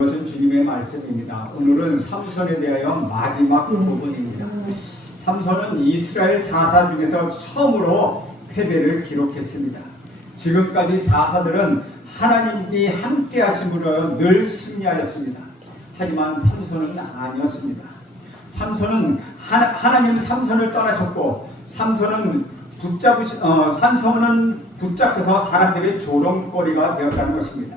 이것은 주님의 말씀입니다. 오늘은 삼손에 대하여 마지막 부분입니다. 삼손은 이스라엘 사사 중에서 처음으로 패배를 기록했습니다. 지금까지 사사들은 하나님이 함께 하심으로 늘 승리하였습니다. 하지만 삼손은 아니었습니다. 삼손은 하나님 삼손을 떠나셨고 삼손은 붙잡혀서 사람들의 조롱거리가 되었다는 것입니다.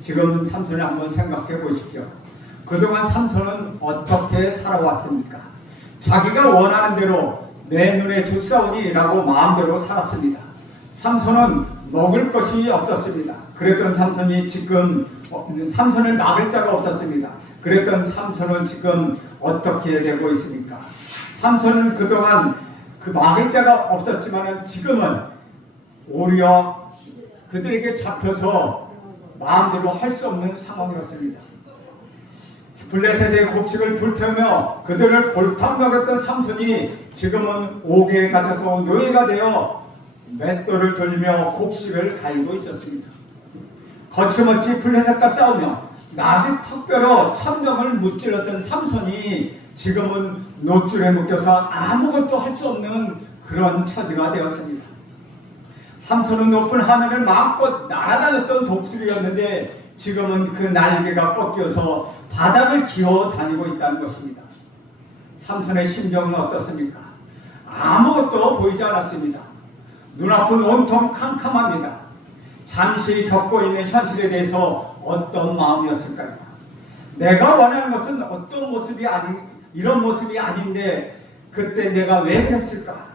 지금 삼손을 한번 생각해 보십시오. 그동안 삼손은 어떻게 살아왔습니까? 자기가 원하는 대로 내 눈에 주사오니라고 마음대로 살았습니다. 삼손은 먹을 것이 없었습니다. 그랬던 삼손이 지금 삼손을 막을 자가 없었습니다. 그랬던 삼손은 지금 어떻게 되고 있습니까? 삼손은 그동안 그 막을 자가 없었지만 지금은 오히려 그들에게 잡혀서 마음대로 할 수 없는 상황이었습니다. 블레셋의 곡식을 불태우며 그들을 골탕 먹였던 삼손이 지금은 옥에 갇혀서 노예가 되어 맷돌을 돌리며 곡식을 갈고 있었습니다. 거침없이 블레셋과 싸우며 나귀 턱뼈로 천명을 무찔렀던 삼손이 지금은 노줄에 묶여서 아무것도 할 수 없는 그런 처지가 되었습니다. 삼손은 높은 하늘을 마음껏 날아다녔던 독수리였는데 지금은 그 날개가 꺾여서 바닥을 기어 다니고 있다는 것입니다. 삼손의 심정은 어떻습니까? 아무것도 보이지 않았습니다. 눈앞은 온통 캄캄합니다. 잠시 겪고 있는 현실에 대해서 어떤 마음이었을까요? 내가 원하는 것은 어떤 모습이 이런 모습이 아닌데 그때 내가 왜 그랬을까?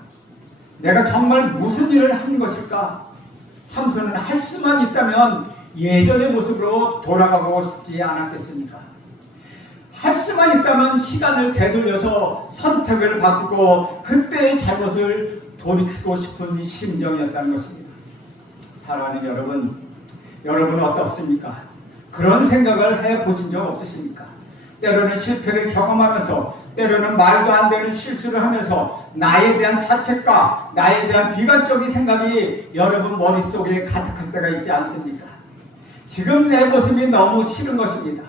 내가 정말 무슨 일을 한 것일까? 삼손은 할 수만 있다면 예전의 모습으로 돌아가고 싶지 않았겠습니까? 할 수만 있다면 시간을 되돌려서 선택을 바꾸고 그때의 잘못을 돌이키고 싶은 심정이었다는 것입니다. 사랑하는 여러분 어떻습니까? 그런 생각을 해보신 적 없으십니까? 때로는 실패를 경험하면서 때로는 말도 안 되는 실수를 하면서 나에 대한 자책과 나에 대한 비관적인 생각이 여러분 머릿속에 가득할 때가 있지 않습니까? 지금 내 모습이 너무 싫은 것입니다.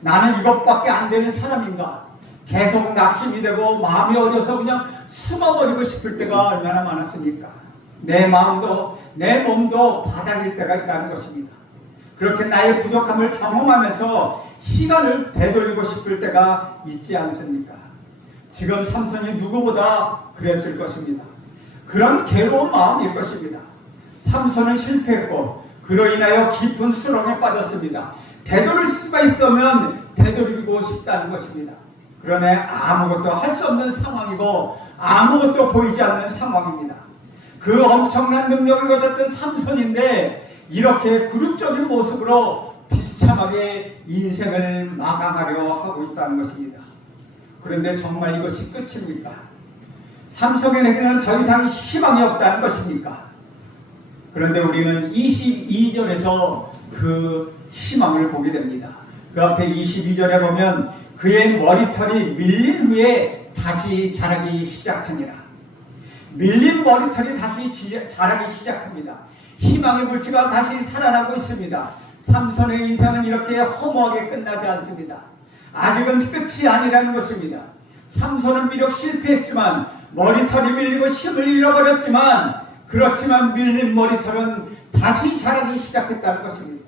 나는 이것밖에 안 되는 사람인가? 계속 낙심이 되고 마음이 어려서 그냥 숨어버리고 싶을 때가 얼마나 많았습니까? 내 마음도 내 몸도 바닥일 때가 있다는 것입니다. 그렇게 나의 부족함을 경험하면서 시간을 되돌리고 싶을 때가 있지 않습니까? 지금 삼손이 누구보다 그랬을 것입니다. 그런 괴로운 마음일 것입니다. 삼손은 실패했고 그로 인하여 깊은 수렁에 빠졌습니다. 되돌릴 수가 있으면 되돌리고 싶다는 것입니다. 그러나 아무것도 할 수 없는 상황이고 아무것도 보이지 않는 상황입니다. 그 엄청난 능력을 가졌던 삼손인데 이렇게 굴욕적인 모습으로 비참하게 인생을 마감하려 하고 있다는 것입니다. 그런데 정말 이것이 끝입니까? 삼손에게는 더 이상 희망이 없다는 것입니까? 그런데 우리는 22절에서 그 희망을 보게 됩니다. 그 앞에 22절에 보면 그의 머리털이 밀린 후에 다시 자라기 시작하니라. 밀린 머리털이 다시 자라기 시작합니다. 희망의 물체가 다시 살아나고 있습니다. 삼손의 인생은 이렇게 허무하게 끝나지 않습니다. 아직은 끝이 아니라는 것입니다. 삼손은 비록 실패했지만 머리털이 밀리고 힘을 잃어버렸지만 그렇지만 밀린 머리털은 다시 자라기 시작했다는 것입니다.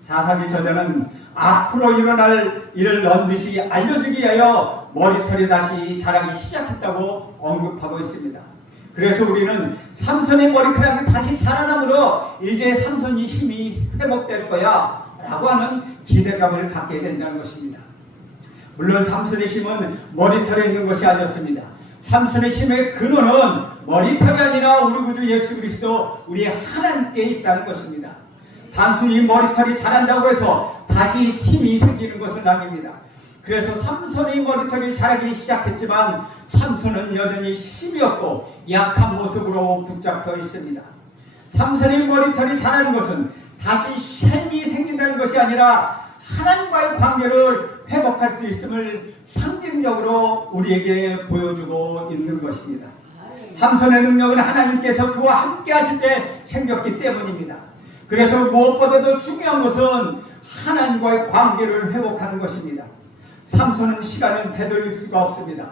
사사기 저자는 앞으로 일어날 일을 넌지시 알려주기 위하여 머리털이 다시 자라기 시작했다고 언급하고 있습니다. 그래서 우리는 삼손의 머리카락이 다시 자라나므로 이제 삼손이 힘이 회복될 거야 라고 하는 기대감을 갖게 된다는 것입니다. 물론 삼손의 힘은 머리털에 있는 것이 아니었습니다. 삼손의 힘의 근원은 머리털이 아니라 우리 구주 예수 그리스도 우리 하나님께 있다는 것입니다. 단순히 머리털이 자란다고 해서 다시 힘이 생기는 것은 아닙니다. 그래서 삼손의 머리털이 자라기 시작했지만 삼손은 여전히 힘이 없고 약한 모습으로 붙잡혀 있습니다. 삼손의 머리털이 자라는 것은 다시 힘이 생긴다는 것이 아니라 하나님과의 관계를 회복할 수 있음을 상징적으로 우리에게 보여주고 있는 것입니다. 삼손의 능력은 하나님께서 그와 함께 하실 때 생겼기 때문입니다. 그래서 무엇보다도 중요한 것은 하나님과의 관계를 회복하는 것입니다. 삼손은 시간을 되돌릴 수가 없습니다.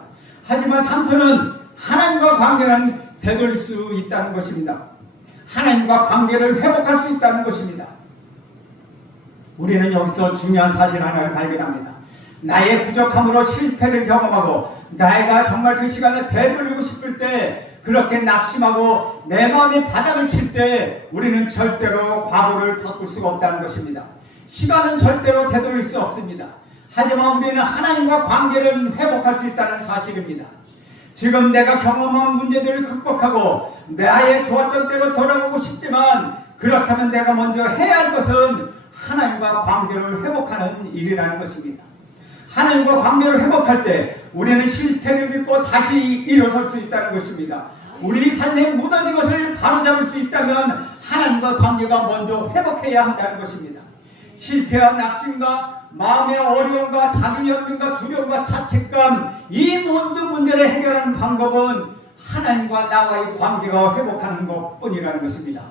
하지만 삼손은 하나님과 관계는 되돌릴 수 있다는 것입니다. 하나님과 관계를 회복할 수 있다는 것입니다. 우리는 여기서 중요한 사실 하나를 발견합니다. 나의 부족함으로 실패를 경험하고 내가 정말 그 시간을 되돌리고 싶을 때, 그렇게 낙심하고 내 마음이 바닥을 칠 때 우리는 절대로 과거를 바꿀 수가 없다는 것입니다. 시간은 절대로 되돌릴 수 없습니다. 하지만 우리는 하나님과 관계를 회복할 수 있다는 사실입니다. 지금 내가 경험한 문제들을 극복하고 나의 좋았던 때로 돌아가고 싶지만, 그렇다면 내가 먼저 해야 할 것은 하나님과 관계를 회복하는 일이라는 것입니다. 하나님과 관계를 회복할 때 우리는 실패를 딛고 다시 일어설 수 있다는 것입니다. 우리 삶에 무너진 것을 바로잡을 수 있다면 하나님과 관계가 먼저 회복해야 한다는 것입니다. 실패와 낙심과 마음의 어려움과 자기 연민과 두려움과 자책감, 이 모든 문제를 해결하는 방법은 하나님과 나와의 관계가 회복하는 것뿐이라는 것입니다.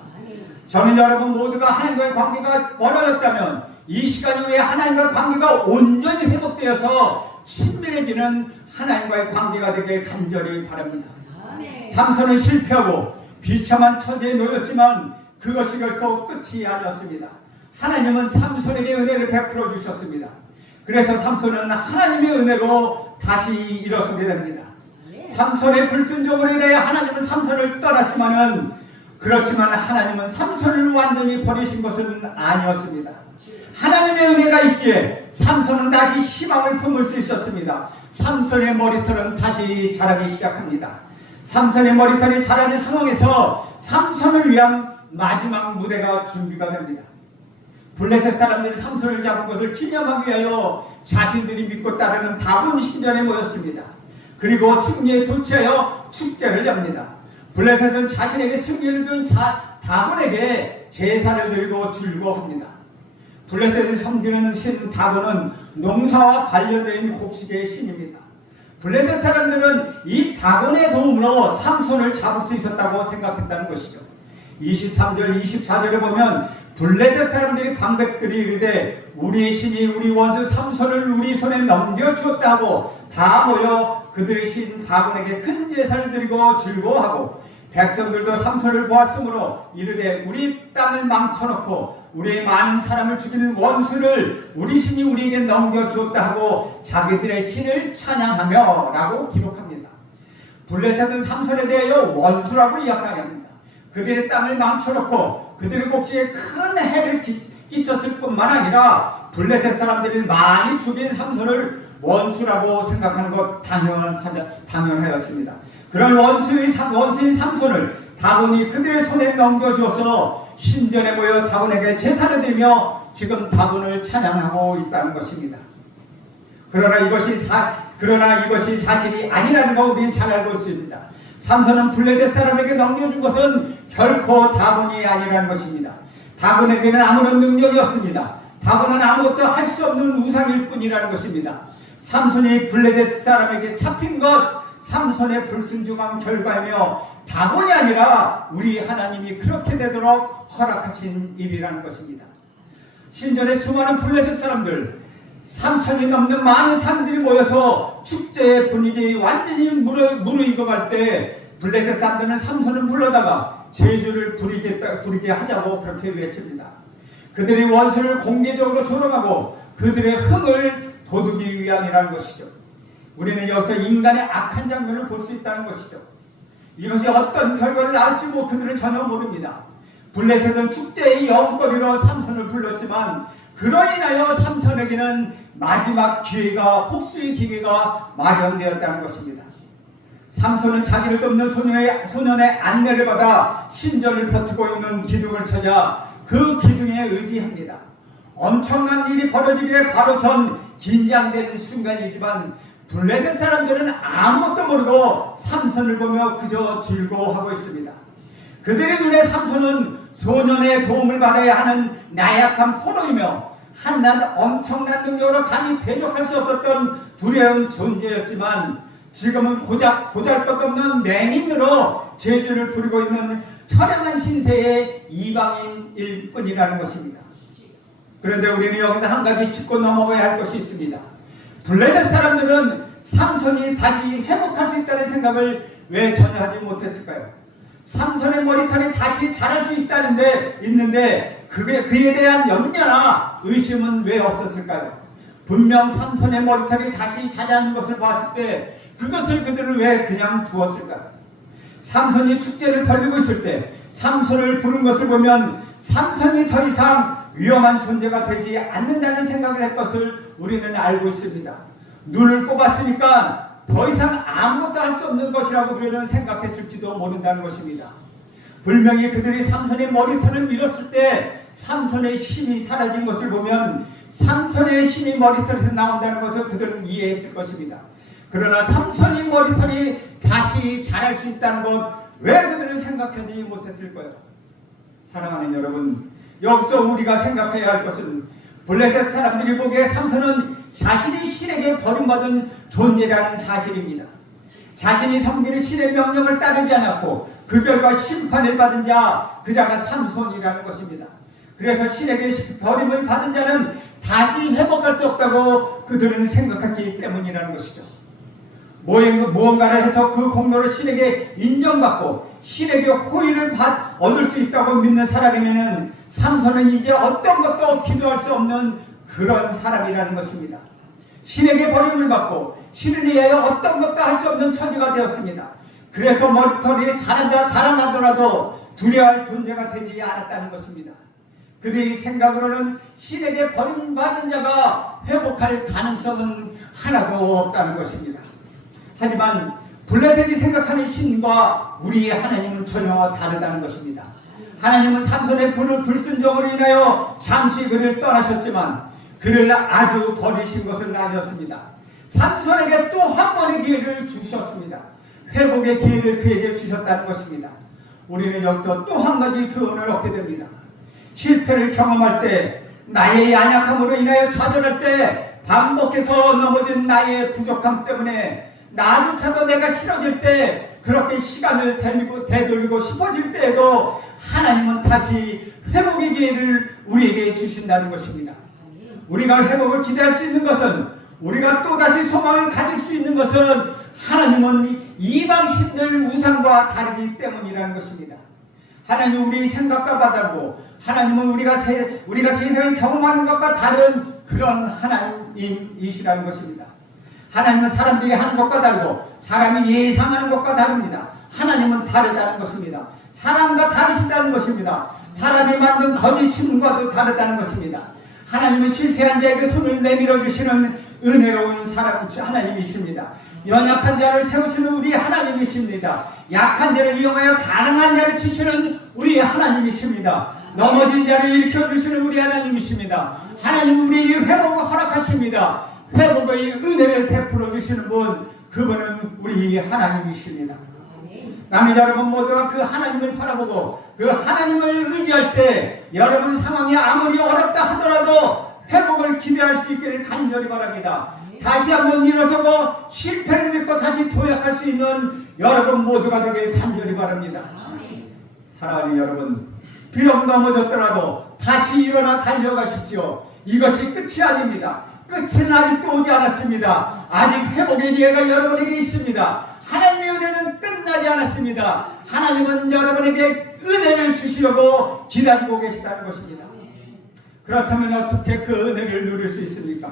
저는 여러분 모두가 하나님과의 관계가 멀어졌다면 이 시간 이후에 하나님과 관계가 온전히 회복되어서 친밀해지는 하나님과의 관계가 되길 간절히 바랍니다. 삼손은 실패하고 비참한 처지에 놓였지만 그것이 결코 끝이 아니었습니다. 하나님은 삼손에게 은혜를 베풀어 주셨습니다. 그래서 삼손은 하나님의 은혜로 다시 일어서게 됩니다. 삼손의 불순종으로 인해 하나님은 삼손을 떠났지만은, 그렇지만 하나님은 삼손을 완전히 버리신 것은 아니었습니다. 하나님의 은혜가 있기에 삼손은 다시 희망을 품을 수 있었습니다. 삼손의 머리털은 다시 자라기 시작합니다. 삼손의 머리털이 자라는 상황에서 삼손을 위한 마지막 무대가 준비가 됩니다. 블레셋 사람들이 삼손을 잡은 것을 기념하기 위하여 자신들이 믿고 따르는 다곤 신전에 모였습니다. 그리고 승리에 도취하여 축제를 엽니다. 블레셋은 자신에게 승리를 준 다곤에게 제사를 드리고 즐거워합니다. 블레셋을 섬기는 신 다곤은 농사와 관련된 곡식의 신입니다. 블레셋 사람들은 이 다곤의 도움으로 삼손을 잡을 수 있었다고 생각했다는 것이죠. 23절 24절에 보면 블레셋 사람들이 방백들이 이르되 우리 신이 우리 원수 삼손을 우리 손에 넘겨주었다 하고 다 모여 그들의 신 다곤에게 큰 제사를 드리고 즐거워하고, 백성들도 삼손을 보았으므로 이르되 우리 땅을 망쳐놓고 우리의 많은 사람을 죽이는 원수를 우리 신이 우리에게 넘겨주었다 하고 자기들의 신을 찬양하며 라고 기록합니다. 블레셋은 삼손에 대하여 원수라고 이야기합니다. 그들의 땅을 망쳐놓고 그들의 곡식에 큰 해를 끼쳤을 뿐만 아니라 블레셋 사람들이 많이 죽인 삼손을 원수라고 생각하는 것 당연하였습니다. 그런 원수인 삼손을 다곤이 그들의 손에 넘겨주어서 신전에 모여 다곤에게 제사를 드리며 지금 다곤을 찬양하고 있다는 것입니다. 그러나 이것이 사실이 아니라는 거 우리는 잘 알고 있습니다. 삼손은 블레셋 사람에게 넘겨준 것은 결코 다곤이 아니라는 것입니다. 다곤에게는 아무런 능력이 없습니다. 다곤은 아무것도 할 수 없는 우상일 뿐이라는 것입니다. 삼손이 블레셋 사람에게 잡힌 것, 삼손의 불순종한 결과이며 다곤이 아니라 우리 하나님이 그렇게 되도록 허락하신 일이라는 것입니다. 신전에 수많은 블레셋 사람들, 3,000이 넘는 많은 사람들이 모여서 축제의 분위기 완전히 무르익어갈 때 블레셋 사람들은 삼손을 불러다가 제주를 부리게 하자고 그렇게 외칩니다. 그들이 원수를 공개적으로 조롱하고 그들의 흥을 돋우기 위함이라는 것이죠. 우리는 여기서 인간의 악한 장면을 볼 수 있다는 것이죠. 이것이 어떤 결과를 낳을지 그들은 전혀 모릅니다. 블레셋은 축제의 영거리로 삼손을 불렀지만 그로 인하여 삼손에게는 마지막 기회가, 복수의 기회가 마련되었다는 것입니다. 삼손은 자기를 돕는 소년의 안내를 받아 신전을 버티고 있는 기둥을 찾아 그 기둥에 의지합니다. 엄청난 일이 벌어지기에 바로 전 긴장된 순간이지만 블레셋 사람들은 아무것도 모르고 삼손을 보며 그저 즐거워하고 있습니다. 그들의 눈에 삼손은 소년의 도움을 받아야 하는 나약한 포로이며 한낱 엄청난 능력으로 감히 대적할 수 없었던 두려운 존재였지만 지금은 보잘것없는 맹인으로 제주를 부리고 있는 처량한 신세의 이방인일 뿐이라는 것입니다. 그런데 우리는 여기서 한 가지 짚고 넘어가야 할 것이 있습니다. 블레셋 사람들은 삼손이 다시 회복할 수 있다는 생각을 왜 전혀 하지 못했을까요? 삼손의 머리털이 다시 자랄 수 있는데 그에 대한 염려나 의심은 왜 없었을까요? 분명 삼손의 머리털이 다시 자라는 것을 봤을 때 그것을 그들은 왜 그냥 두었을까요? 삼손이 축제를 벌이고 있을 때 삼손을 부른 것을 보면 삼손이 더 이상 위험한 존재가 되지 않는다는 생각을 할 것을 우리는 알고 있습니다. 눈을 뽑았으니까 더 이상 아무것도 할 수 없는 것이라고 그들은 생각했을지도 모른다는 것입니다. 분명히 그들이 삼손의 머리털을 밀었을 때 삼손의 힘이 사라진 것을 보면 삼손의 힘이 머리털에서 나온다는 것을 그들은 이해했을 것입니다. 그러나 삼손의 머리털이 다시 자랄 수 있다는 것 왜 그들은 생각하지 못했을까요? 사랑하는 여러분, 여기서 우리가 생각해야 할 것은 블레셋 사람들이 보기에 삼손은 자신이 신에게 버림받은 존재라는 사실입니다. 자신이 섬기는 신의 명령을 따르지 않았고 그 결과 심판을 받은 자, 그 자가 삼손이라는 것입니다. 그래서 신에게 버림을 받은 자는 다시 회복할 수 없다고 그들은 생각했기 때문이라는 것이죠. 무언가를 해서 그 공로를 신에게 인정받고 신에게 호의를 얻을 수 있다고 믿는 사람이면 삼손은 이제 어떤 것도 기도할 수 없는 그런 사람이라는 것입니다. 신에게 버림을 받고 신을 위하여 어떤 것도 할 수 없는 처지가 되었습니다. 그래서 머리털이 자라나더라도 두려워할 존재가 되지 않았다는 것입니다. 그들의 생각으로는 신에게 버림받은 자가 회복할 가능성은 하나도 없다는 것입니다. 하지만 블레셋이 생각하는 신과 우리의 하나님은 전혀 다르다는 것입니다. 하나님은 삼손의 불순종으로 인하여 잠시 그를 떠나셨지만 그를 아주 버리신 것은 아니었습니다. 삼손에게 또 한 번의 기회를 주셨습니다. 회복의 기회를 그에게 주셨다는 것입니다. 우리는 여기서 또 한 가지 교훈을 얻게 됩니다. 실패를 경험할 때, 나의 연약함으로 인하여 좌절할 때, 반복해서 넘어진 나의 부족함 때문에 나조차도 내가 싫어질 때, 그렇게 시간을 되돌리고 싶어질 때에도 하나님은 다시 회복의 기회를 우리에게 주신다는 것입니다. 우리가 회복을 기대할 수 있는 것은, 우리가 또다시 소망을 가질 수 있는 것은 하나님은 이방신들 우상과 다르기 때문이라는 것입니다. 하나님은 우리 생각과 다르고 하나님은 우리가 세상에 경험하는 것과 다른 그런 하나님이시라는 것입니다. 하나님은 사람들이 하는 것과 다르고 사람이 예상하는 것과 다릅니다. 하나님은 다르다는 것입니다. 사람과 다르시다는 것입니다. 사람이 만든 거짓 신과도 다르다는 것입니다. 하나님은 실패한 자에게 손을 내밀어 주시는 은혜로운 하나님이십니다. 연약한 자를 세우시는 우리 하나님이십니다. 약한 자를 이용하여 가능한 자를 치시는 우리 하나님이십니다. 넘어진 자를 일으켜 주시는 우리 하나님이십니다. 하나님은 우리에게 회복을 허락하십니다. 회복의 은혜를 베풀어 주시는 분, 그분은 우리 하나님이십니다. 남자 여러분 모두가 그 하나님을 바라보고 그 하나님을 의지할 때 여러분 상황이 아무리 어렵다 하더라도 회복을 기대할 수 있기를 간절히 바랍니다. 다시 한번 일어서고 실패를 믿고 다시 도약할 수 있는 여러분 모두가 되길 간절히 바랍니다. 사랑하는 여러분, 비록 넘어졌더라도 다시 일어나 달려가십시오. 이것이 끝이 아닙니다. 끝은 아직도 오지 않았습니다. 아직 회복의 기회가 여러분에게 있습니다. 하나님의 은혜는 끝나지 않았습니다. 하나님은 여러분에게 은혜를 주시려고 기다리고 계시다는 것입니다. 그렇다면 어떻게 그 은혜를 누릴 수 있습니까?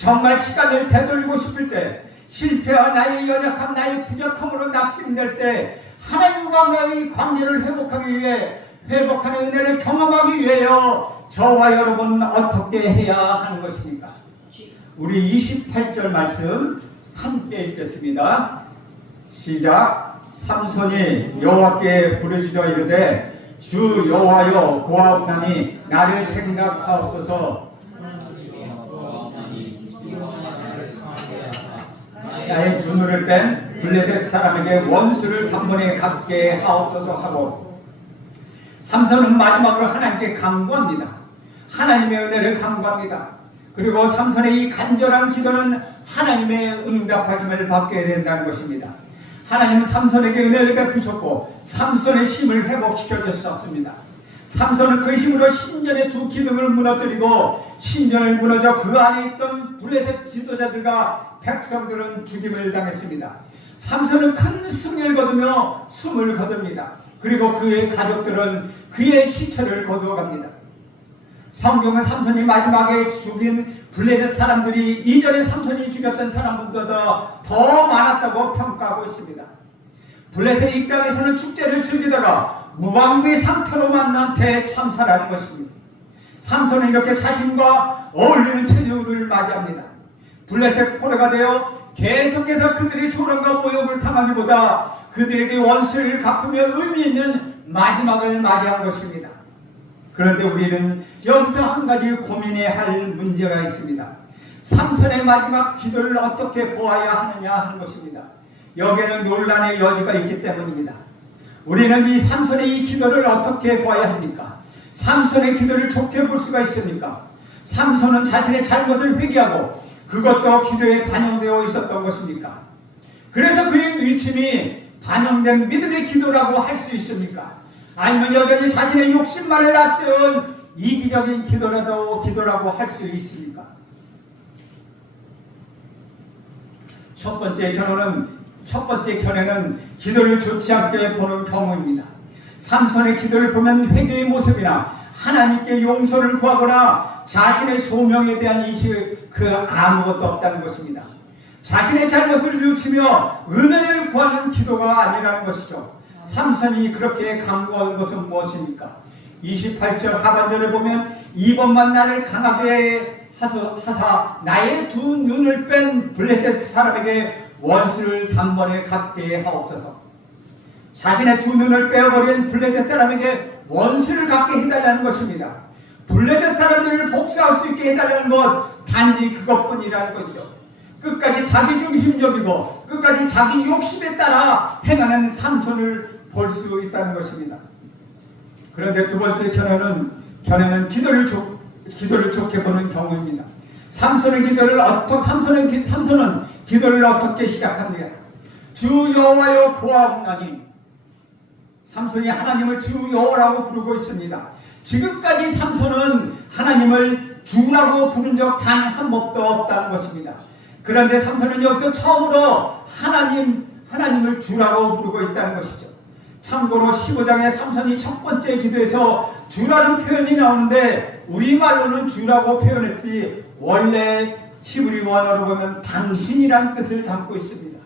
정말 시간을 되돌리고 싶을 때, 실패와 나의 연약함, 나의 부족함으로 낙심될 때 하나님과 나의 관계를 회복하기 위해, 회복하는 은혜를 경험하기 위하여 저와 여러분은 어떻게 해야 하는 것입니까? 우리 28절 말씀 함께 읽겠습니다. 시작. 삼손이 여호와께 부르짖어 이르되 주 여호와여 고아옵나니 나를 생각하옵소서. 나의 두 눈을 뺀 블레셋 사람에게 원수를 단번에 갚게 하옵소서 하고, 삼손은 마지막으로 하나님께 간구합니다. 하나님의 은혜를 간구합니다. 그리고 삼손의 이 간절한 기도는 하나님의 응답하심을 받게 된다는 것입니다. 하나님은 삼손에게 은혜를 베푸셨고 삼손의 힘을 회복시켜 주셨습니다. 삼손은 그 힘으로 신전의 두 기둥을 무너뜨리고 신전을 무너져 그 안에 있던 블레셋 지도자들과 백성들은 죽임을 당했습니다. 삼손은 큰 승리를 거두며 숨을 거둡니다. 그리고 그의 가족들은 그의 시체를 거두어갑니다. 성경은 삼손이 마지막에 죽인 블레셋 사람들이 이전에 삼손이 죽였던 사람보다 더 많았다고 평가하고 있습니다. 블레셋 입장에서는 축제를 즐기다가 무방비 상태로 만난 대참사라는 것입니다. 삼손은 이렇게 자신과 어울리는 체질을 맞이합니다. 블레셋 포로가 되어 계속해서 그들의 조롱과 모욕을 당하기보다 그들에게 원수를 갚으며 의미 있는 마지막을 맞이한 것입니다. 그런데 우리는 여기서 한 가지 고민해야 할 문제가 있습니다. 삼손의 마지막 기도를 어떻게 보아야 하느냐 하는 것입니다. 여기에는 논란의 여지가 있기 때문입니다. 우리는 이 삼손의 이 기도를 어떻게 봐야 합니까? 삼손의 기도를 좋게 볼 수가 있습니까? 삼손은 자신의 잘못을 회개하고 그것도 기도에 반영되어 있었던 것입니까? 그래서 그의 위침이 반영된 믿음의 기도라고 할 수 있습니까? 아니면 여전히 자신의 욕심만을 앞세운 이기적인 기도라고 할 수 있습니까? 첫 번째 견해는 기도를 좋지 않게 보는 경우입니다. 삼손의 기도를 보면 회개의 모습이나 하나님께 용서를 구하거나 자신의 소명에 대한 인식 그 아무것도 없다는 것입니다. 자신의 잘못을 뉘우치며 은혜를 구하는 기도가 아니라는 것이죠. 삼손이 그렇게 간구한 것은 무엇입니까? 28절 하반절에 보면 이번만 나를 강하게 하사 나의 두 눈을 뺀 블레셋 사람에게 원수를 단번에 갚게 하옵소서. 자신의 두 눈을 빼어버린 블레셋 사람에게 원수를 갚게 해달라는 것입니다. 블레셋 사람들을 복수할 수 있게 해달라는 것 단지 그것뿐이라는 것이죠. 끝까지 자기중심적이고 끝까지 자기 욕심에 따라 행하는 삼손을 볼 수 있다는 것입니다. 그런데 두 번째 견해는 기도를 좋게 보는 경우입니다. 삼손은 기도를 어떻게 시작합니까? 주 여호와여 보아옵나니. 삼손이 하나님을 주 여호와라고 부르고 있습니다. 지금까지 삼손은 하나님을 주라고 부른 적 단 한 번도 없다는 것입니다. 그런데 삼손은 여기서 처음으로 하나님을 주라고 부르고 있다는 것이죠. 참고로 15장에 삼손이 첫 번째 기도에서 주라는 표현이 나오는데 우리말로는 주라고 표현했지 원래 히브리 원어로 보면 당신이란 뜻을 담고 있습니다.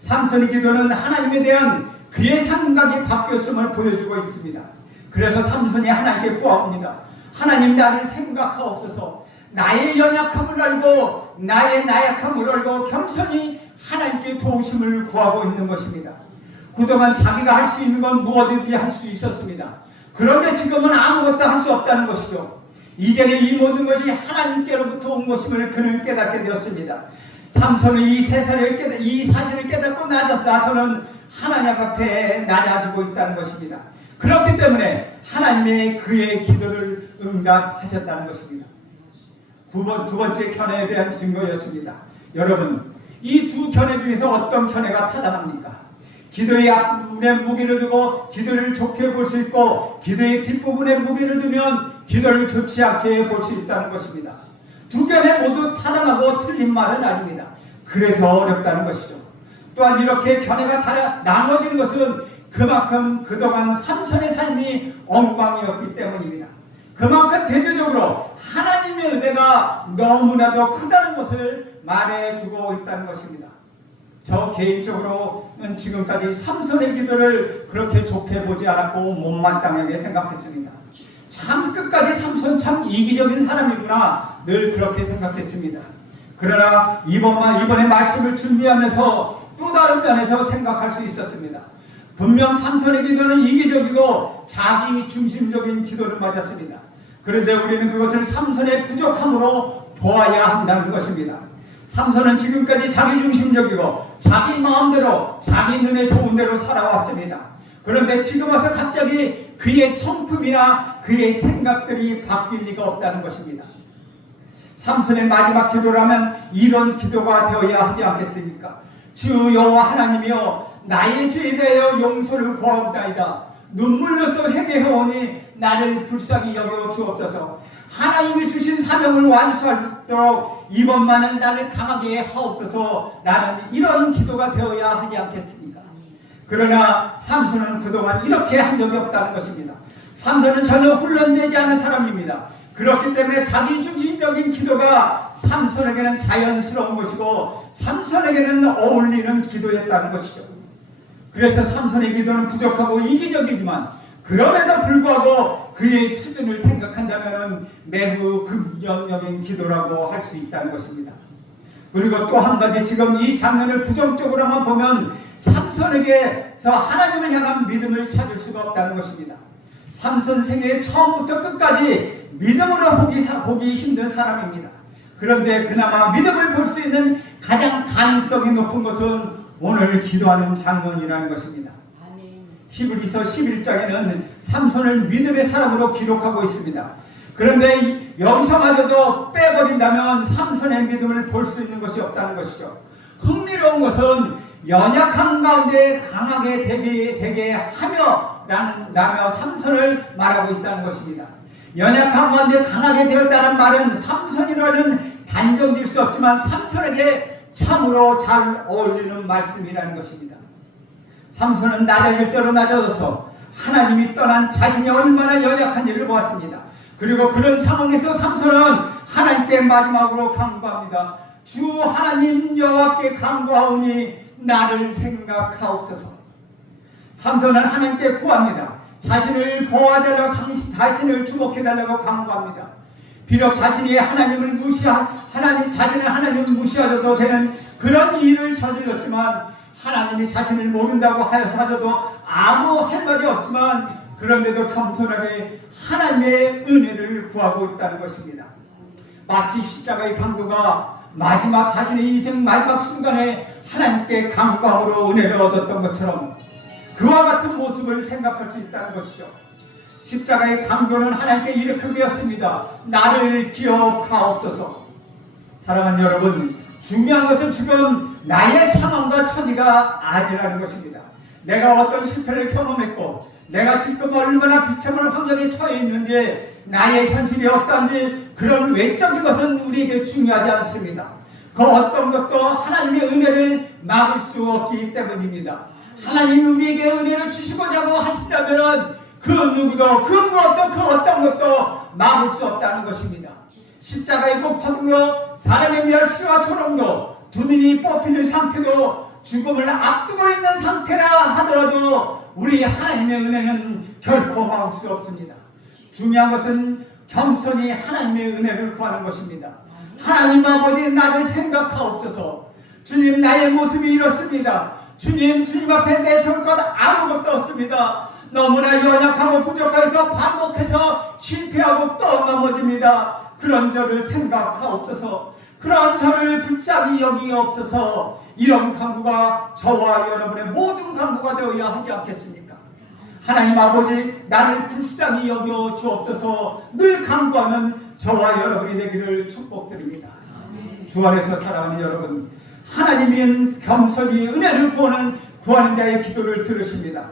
삼손의 기도는 하나님에 대한 그의 생각이 바뀌었음을 보여주고 있습니다. 그래서 삼손이 하나님께 구합니다. 하나님 나를 생각하옵소서. 나의 연약함을 알고 나의 나약함을 알고 겸손히 하나님께 도우심을 구하고 있는 것입니다. 그동안 자기가 할 수 있는 건 무엇이든지 할 수 있었습니다. 그런데 지금은 아무것도 할 수 없다는 것이죠. 이제는 이 모든 것이 하나님께로부터 온 것임을 그는 깨닫게 되었습니다. 삼손은 이 사실을 깨닫고 나서는 하나님 앞에 낮아지고 있다는 것입니다. 그렇기 때문에 하나님의 그의 기도를 응답하셨다는 것입니다. 두 번째 견해에 대한 증거였습니다. 여러분, 이 두 견해 중에서 어떤 견해가 타당합니까? 기도의 앞부분에 무게를 두고 기도를 좋게 볼 수 있고 기도의 뒷부분에 무게를 두면 기도를 좋지 않게 볼 수 있다는 것입니다. 두 견해 모두 타당하고 틀린 말은 아닙니다. 그래서 어렵다는 것이죠. 또한 이렇게 견해가 나눠지는 것은 그만큼 그동안 삼손의 삶이 엉망이었기 때문입니다. 그만큼 대조적으로 하나님의 은혜가 너무나도 크다는 것을 말해주고 있다는 것입니다. 저 개인적으로는 지금까지 삼손의 기도를 그렇게 좋게 보지 않았고 못마땅하게 생각했습니다. 참 끝까지 삼손 참 이기적인 사람이구나 늘 그렇게 생각했습니다. 그러나 이번에 말씀을 준비하면서 또 다른 면에서 생각할 수 있었습니다. 분명 삼손의 기도는 이기적이고 자기 중심적인 기도를 맞았습니다. 그런데 우리는 그것을 삼손의 부족함으로 보아야 한다는 것입니다. 삼손은 지금까지 자기 중심적이고 자기 마음대로 자기 눈에 좋은 대로 살아왔습니다. 그런데 지금 와서 갑자기 그의 성품이나 그의 생각들이 바뀔 리가 없다는 것입니다. 삼손의 마지막 기도라면 이런 기도가 되어야 하지 않겠습니까? 주 여호와 하나님이여 나의 죄에 대하여 용서를 구하옵나이다. 눈물로써 회개하오니 나를 불쌍히 여겨 주옵소서. 하나님이 주신 사명을 완수할 수 있도록 이번만은 나를 강하게 하옵소서. 나는 이런 기도가 되어야 하지 않겠습니까? 그러나 삼손은 그동안 이렇게 한 적이 없다는 것입니다. 삼손은 전혀 훈련되지 않은 사람입니다. 그렇기 때문에 자기중심적인 기도가 삼손에게는 자연스러운 것이고 삼손에게는 어울리는 기도였다는 것이죠. 그래서 삼손의 기도는 부족하고 이기적이지만 그럼에도 불구하고 그의 수준을 생각한다면 매우 긍정적인 기도라고 할 수 있다는 것입니다. 그리고 또 한 가지, 지금 이 장면을 부정적으로만 보면 삼손에게서 하나님을 향한 믿음을 찾을 수가 없다는 것입니다. 삼손 생애의 처음부터 끝까지 믿음으로 보기 힘든 사람입니다. 그런데 그나마 믿음을 볼 수 있는 가장 가능성이 높은 것은 오늘 기도하는 장면이라는 것입니다. 히브리서 11장에는 삼손을 믿음의 사람으로 기록하고 있습니다. 그런데 여기서마저도 빼버린다면 삼손의 믿음을 볼 수 있는 것이 없다는 것이죠. 흥미로운 것은 연약한 가운데 강하게 되게 하며 삼손을 말하고 있다는 것입니다. 연약한 가운데 강하게 되었다는 말은 삼손이라는 단정질 수 없지만 삼손에게 참으로 잘 어울리는 말씀이라는 것입니다. 삼손은 낮아질 대로 낮아져서 하나님이 떠난 자신이 얼마나 연약한지를 보았습니다. 그리고 그런 상황에서 삼손은 하나님께 마지막으로 간구합니다. 주 하나님 여호와께 간구하오니 나를 생각하옵소서. 삼손은 하나님께 구합니다. 자신을 보호하달라고, 자신을 주목해달라고 간구합니다. 비록 자신이 하나님을 무시하셔도 되는 그런 일을 저질렀지만 하나님이 자신을 모른다고 하셔도 아무 할 말이 없지만 그런데도 겸손하게 하나님의 은혜를 구하고 있다는 것입니다. 마치 십자가의 강도가 자신의 인생 마지막 순간에 하나님께 간구함으로 은혜를 얻었던 것처럼 그와 같은 모습을 생각할 수 있다는 것이죠. 십자가의 강도는 하나님께 이렇게 배웠습니다. 나를 기억하옵소서. 사랑하는 여러분, 중요한 것은 지금 나의 상황과 처지가 아니라는 것입니다. 내가 어떤 실패를 경험했고 내가 지금 얼마나 비참한 환경에 처해 있는지 나의 현실이 어떤지 그런 외적인 것은 우리에게 중요하지 않습니다. 그 어떤 것도 하나님의 은혜를 막을 수 없기 때문입니다. 하나님이 우리에게 은혜를 주시고자 하신다면 그 누구도 그 무엇도 그 어떤 것도 막을 수 없다는 것입니다. 십자가의 고통도 사람의 멸시와 조롱도 두 눈이 뽑히는 상태도 죽음을 앞두고 있는 상태라 하더라도 우리 하나님의 은혜는 결코 막을 수 없습니다. 중요한 것은 겸손히 하나님의 은혜를 구하는 것입니다. 하나님 아버지, 나를 생각하옵소서. 주님, 나의 모습이 이렇습니다. 주님 앞에 내세울 것 아무것도 없습니다. 너무나 연약하고 부족해서 반복해서 실패하고 또 넘어집니다. 그런 저를 생각하옵소서. 그런 저를 불쌍히 여기옵소서. 이런 간구가 저와 여러분의 모든 간구가 되어야 하지 않겠습니까? 하나님 아버지, 나를 불쌍히 여겨 주옵소서. 늘 간구하는 저와 여러분이 되기를 축복드립니다. 주 안에서 사랑하는 여러분, 하나님은 겸손히 은혜를 구하는 자의 기도를 들으십니다.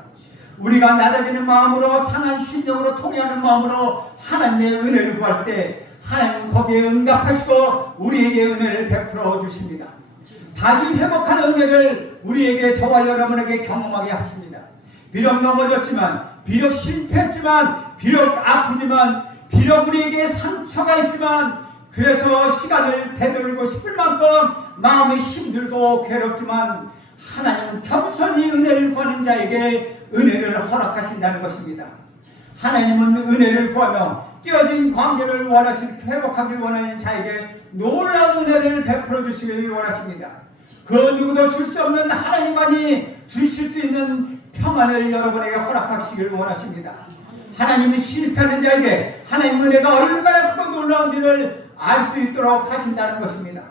우리가 낮아지는 마음으로, 상한 심령으로 통회하는 마음으로 하나님의 은혜를 구할 때 하나님은 거기에 응답하시고 우리에게 은혜를 베풀어 주십니다. 다시 회복하는 은혜를 우리에게, 저와 여러분에게 경험하게 하십니다. 비록 넘어졌지만, 비록 실패했지만, 비록 아프지만, 비록 우리에게 상처가 있지만, 그래서 시간을 되돌리고 싶을 만큼 마음이 힘들고 괴롭지만 하나님은 겸손히 은혜를 구하는 자에게 은혜를 허락하신다는 것입니다. 하나님은 은혜를 구하며 깨어진 관계를 회복하길 원하는 자에게 놀라운 은혜를 베풀어 주시길 원하십니다. 그 누구도 줄 수 없는 하나님만이 주실 수 있는 평안을 여러분에게 허락하시길 원하십니다. 하나님이 실패하는 자에게 하나님 은혜가 얼마나 크고 놀라운지를 알 수 있도록 하신다는 것입니다.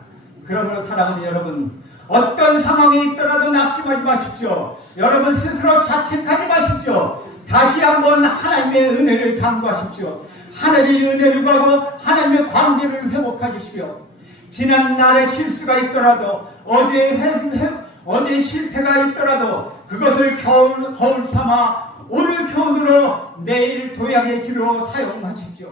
그러므로 사랑하는 여러분, 어떤 상황에 있더라도 낙심하지 마십시오. 여러분 스스로 자책하지 마십시오. 다시 한번 하나님의 은혜를 간구하십시오. 하늘의 은혜를 구하고 하나님의 관계를 회복하십시오. 지난 날의 실수가 있더라도, 어제 실패가 있더라도 그것을 거울 삼아 오늘 교훈으로 내일 도약의 길로 사용하십시오.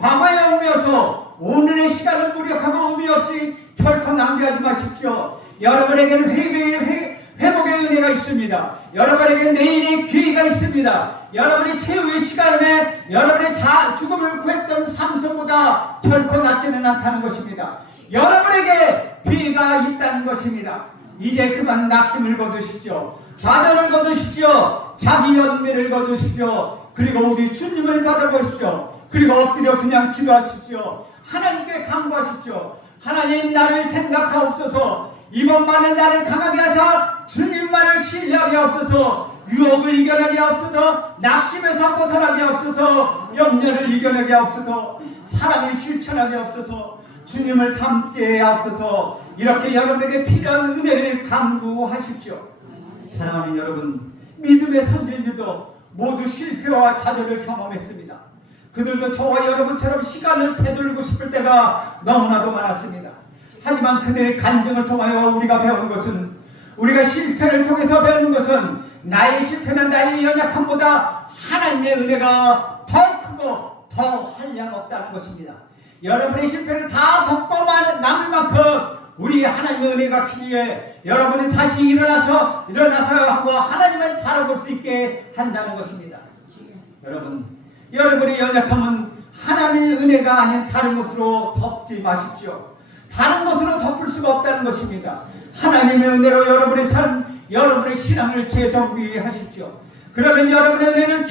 과거에 얽매여서 오늘의 시간을 무력하고 의미 없이 결코 낭비하지 마십시오. 여러분에게는 회복의 은혜가 있습니다. 여러분에게 내일의 기회가 있습니다. 여러분이 최후의 시간에 여러분의 죽음을 구했던 삼손보다 결코 낫지는 않다는 것입니다. 여러분에게 기회가 있다는 것입니다. 이제 그만 낙심을 거두십시오. 좌절을 거두십시오. 자기 연민을 거두십시오. 그리고 우리 주님을 받아보십시오. 그리고 엎드려 그냥 기도하십시오. 하나님께 간구하십시오. 하나님, 나를 생각하옵소서. 이번만은 나를 강하게 하사 주님만을 신뢰하게 하옵소서. 유혹을 이겨내게 하옵소서. 낙심에서 벗어나게 하옵소서. 염려를 이겨내게 하옵소서. 사랑을 실천하게 하옵소서. 주님을 닮게 하옵소서. 이렇게 여러분에게 필요한 은혜를 간구하십시오. 사랑하는 여러분, 믿음의 선진들도 모두 실패와 좌절을 경험했습니다. 그들도 저와 여러분처럼 시간을 되돌리고 싶을 때가 너무나도 많았습니다. 하지만 그들의 간증을 통하여 우리가 배운 것은, 우리가 실패를 통해서 배우는 것은, 나의 실패는 나의 연약함보다 하나님의 은혜가 더 크고 더 한량없다는 것입니다. 여러분의 실패를 다 덮고 남을 만큼 우리 하나님의 은혜가 필요해 여러분이 다시 일어나서 하고 하나님을 바라볼 수 있게 한다는 것입니다. 여러분의 연약함은 하나님의 은혜가 아닌 다른 것으로 덮지 마십시오. 다른 것으로 덮을 수가 없다는 것입니다. 하나님의 은혜로 여러분의 삶, 여러분의 신앙을 재정비하십시오. 그러면 여러분의 은혜는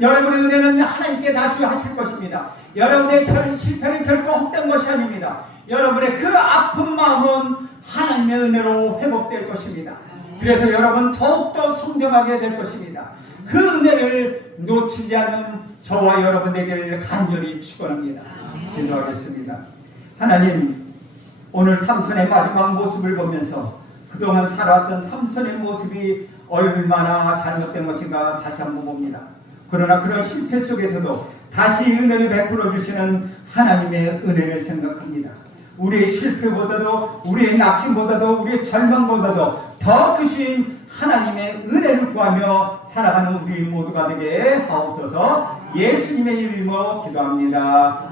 여러분의 은혜는 하나님께 다시 하실 것입니다. 여러분의 실패는 결코 헛된 것이 아닙니다. 여러분의 그 아픈 마음은 하나님의 은혜로 회복될 것입니다. 그래서 여러분 더욱더 성장하게 될 것입니다. 그 은혜를 놓치지 않는 저와 여러분 되기를 간절히 축원합니다. 기도하겠습니다. 하나님, 오늘 삼손의 마지막 모습을 보면서 그동안 살아왔던 삼손의 모습이 얼마나 잘못된 것인가 다시 한번 봅니다. 그러나 그런 실패 속에서도 다시 은혜를 베풀어 주시는 하나님의 은혜를 생각합니다. 우리의 실패보다도, 우리의 낙심보다도, 우리의 절망보다도 더 크신 하나님의 은혜를 구하며 살아가는 우리 모두가 되게 하옵소서. 예수님의 이름으로 기도합니다.